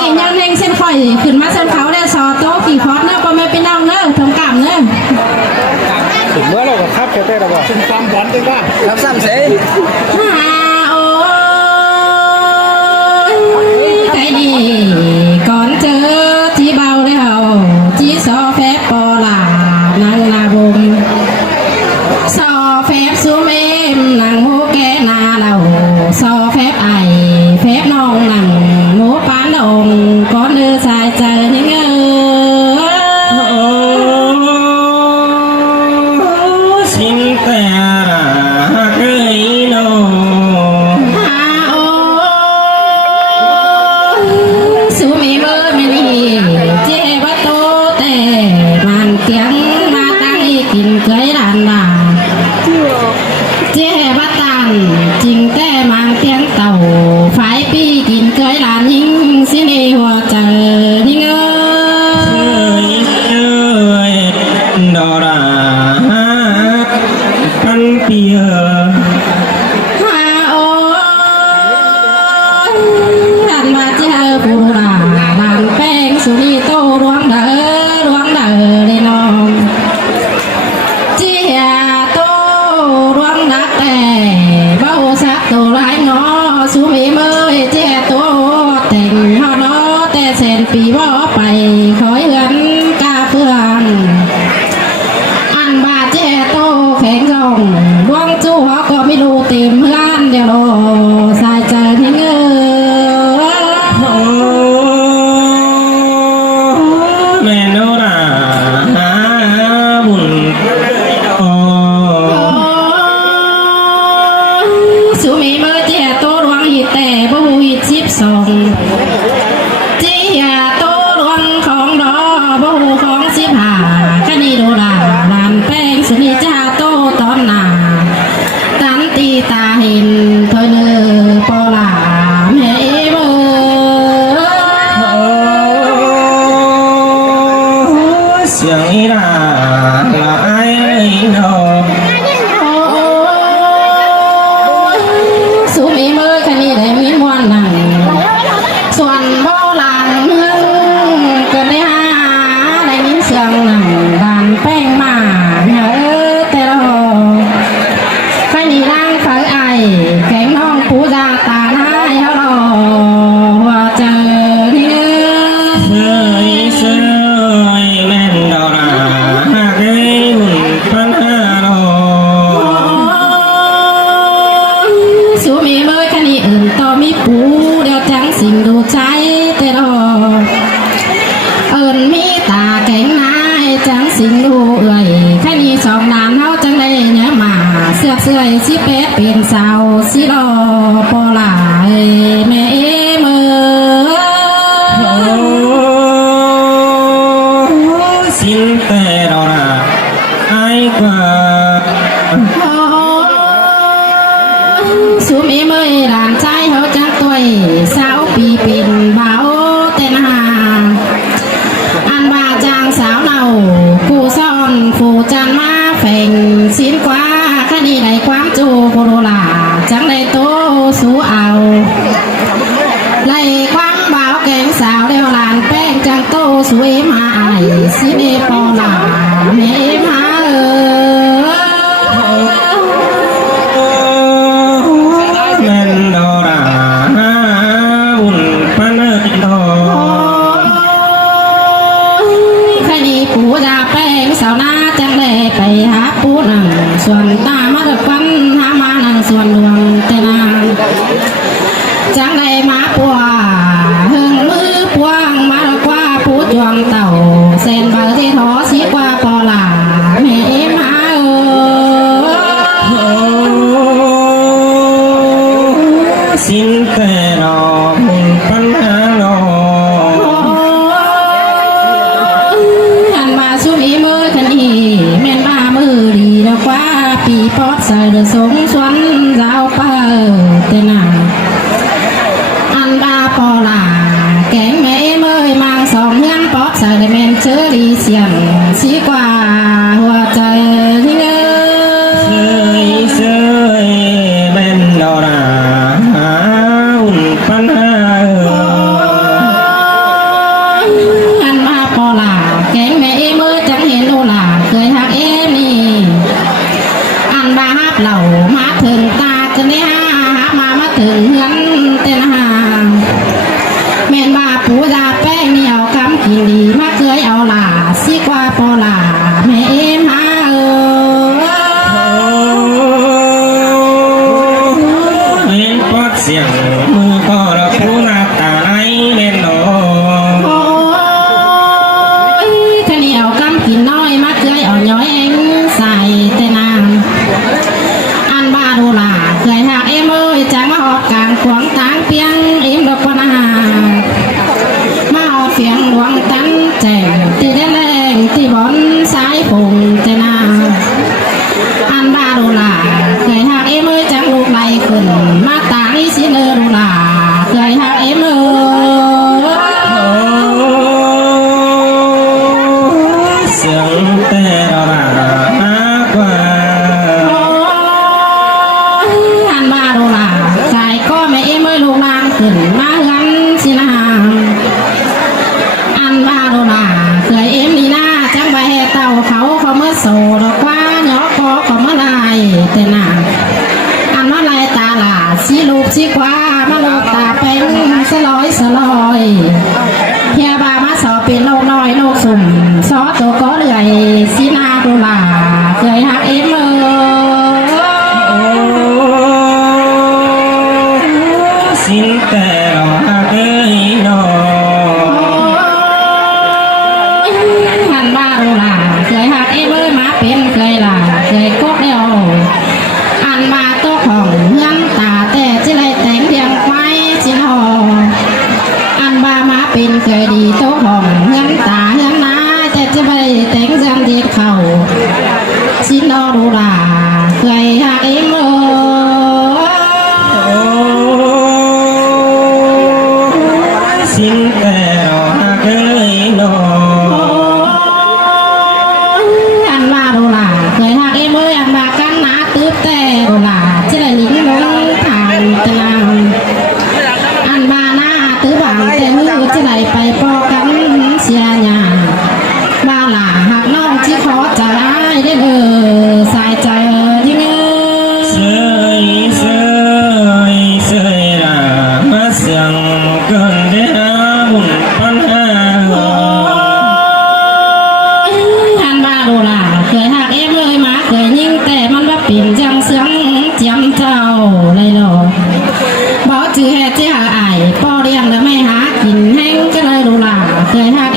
นี่ย่างแห้งเส้นข่อยขึ้นมาเส้นเขาได้ซอโต๊ะกี่พอดเนอะพ่อแม่พี่น้องเนอะทำกรรมเนอะถึงเมื่อเราครับแค่แต่เราบอกถึงความร้อนได้บ้างรับซ้ำเสียโอ้ยใจดีก่อนเจอที่เบาเลยเหรอที่ซอแฟบปอลานางนาบงซอแฟบซูเมมนางโมแกนาเราซอแฟบไอแฟบน้องนางโมปานองก่อนเดือสายใจยังเงสินแต่เคยโนสูมีเบอร์ไม่ดีเจ้าโตแต่มันเตียงมาตั้งอีกินเคยดันดาเจ้าตันจริงแต่มันเตียงเต่าฝ่ายปีกินเคยดันยิ่งสิในหัวใจยิ่งดอราพันเปียโอ้ดันมาเจ้าปูราดันแป้งสุนีโตรวงเดอเลยน้องเจ้าโตรวงนักแต่เบ้าสักตัวร้ายน้อสุมีเมยเจ้าโตแต่งฮอน้อแต่เซนปีบ่ไปคอยเหือนกาเฟืองอันบาเจ้าโตแข็งลงดวงจู้เขาก็ไม่รู้เต็มเพื่อนเดี๋ยวรอสายใจทิ้งแม่โนราบุญสุมีเมื่อเจ้าโตรวงหิตแต่บ่หูหิต12เจ้าโตรวงของดอบ่หูของ15คณีโดราลานแป้งสุนีจ้าโตตอนหนาตันตีตาเห็นเธอเนื้อปอลาแม่เบอเสียงอีราละไอ้ดอกสุมีเมื่อคณีได้มีมวลหนังส่วนบ่หลังเกิดได้หาได้ยินเสียงหนังดานแป้งมาแต่เราใครนี่ร่างเผยไอแข็งน้องปูจาตาหน้าเขารอว่าเจอเนี่ยเสยแม่นดอราหากได้บุญพัน5 สูมีเมื่อคณีอื่นต่อมีปูเดียวจังสิ่งดูใจแต่รอเอิญมีตาแข็งนายจังสิ่งดูเอื่อยแค่นี้2 นานเฮาจังได้เนี่ยมาเสื้อสิเป็ดเป็นสาวสิรอปอลายแม่เมื่อสินแต่ดอราไอ้กว่าสูมีเมื่อหลานใจเขาจังตัวสาวปีเป็นเบาแต่นาอันบาจางสาวเนาผู้ซ่อนผู้จันมาแฝงสินกว่าคดีในความจูโคโรลาจังในโตสู้เอาไล่ความเบาแกงสาวเดียวหลานแป้งจังโตสวยมาไอสิเนปอลาเมมาแม่นดอราบุญพันดอคดีปูจาแป้งสาวนาจังได้ไปหาปูนังส่วนตามาดฟันหามานังส่วนดวงแต่นางจังได้มาปัวหึงมือพวงมาดกว่าปูจวงเต่าเส้นเบาที่ท้อสีกว่าปอลาแม่มาสินแต่ดอกบุญพัน5 อันมาสุมีมือคันอีแม่นมามือดีแล้วกว่าปีปอดใส่เดือดสงสวนเจ้าเปิดแต่นาอันบาปอลาแกงแม่เมยมัง2 เฮือนปอดใส่แม่นเชอรีเสียงสีกว่าหัวใจที่เงเสยแม่นดอราบุญพัน5 สลอยเพียบามาสอเป็นโลกน้อยโลกสุ่มซอตัวก็เลื่อยสีนาดูลาเคยหักเอ็มเลย xin tè hoa cây nọ หันบ้าดูลาเคยหักเอ็มเลยมาเป็นเคยลาเคยกดเดียวอันมาตัวของเงินตาแต่จิไรแต่งเพียงไม้จิหออันบามาเป็นเคยดีตัวของเงินตาเงินนาแต่จะไปแต่งจังดีเขาสินอดูลาเคยหักเอ็มเลย xin tè hoa cây nọ อันว่าดูล่ะเคยหักเอ็มเลยอันว่ากันหนาตึ๊บแต่ดูล่ะจะได้ลิ้นลงทางตะนางอันว่าหน้าตื้อบางแต่มือจะได้ไปปอกันเสียหยาบ้าล่ะหักน้องที่ขอจะได้ได้สายใจยิ่ง sơi sơi sơi là mắt sương cơn đế buồn pan ha หันมาดูล่ะเคยหักเอ็มเลยมาเคยยิ่งแต่มันว่าปิ่นจังเสียงเจียมเจ้าเลยหรอบอกจือแห่ที่หาอายพ่อเลี้ยงแล้วไม่หากินแห้งก็เลยดูล่ะเคยหัก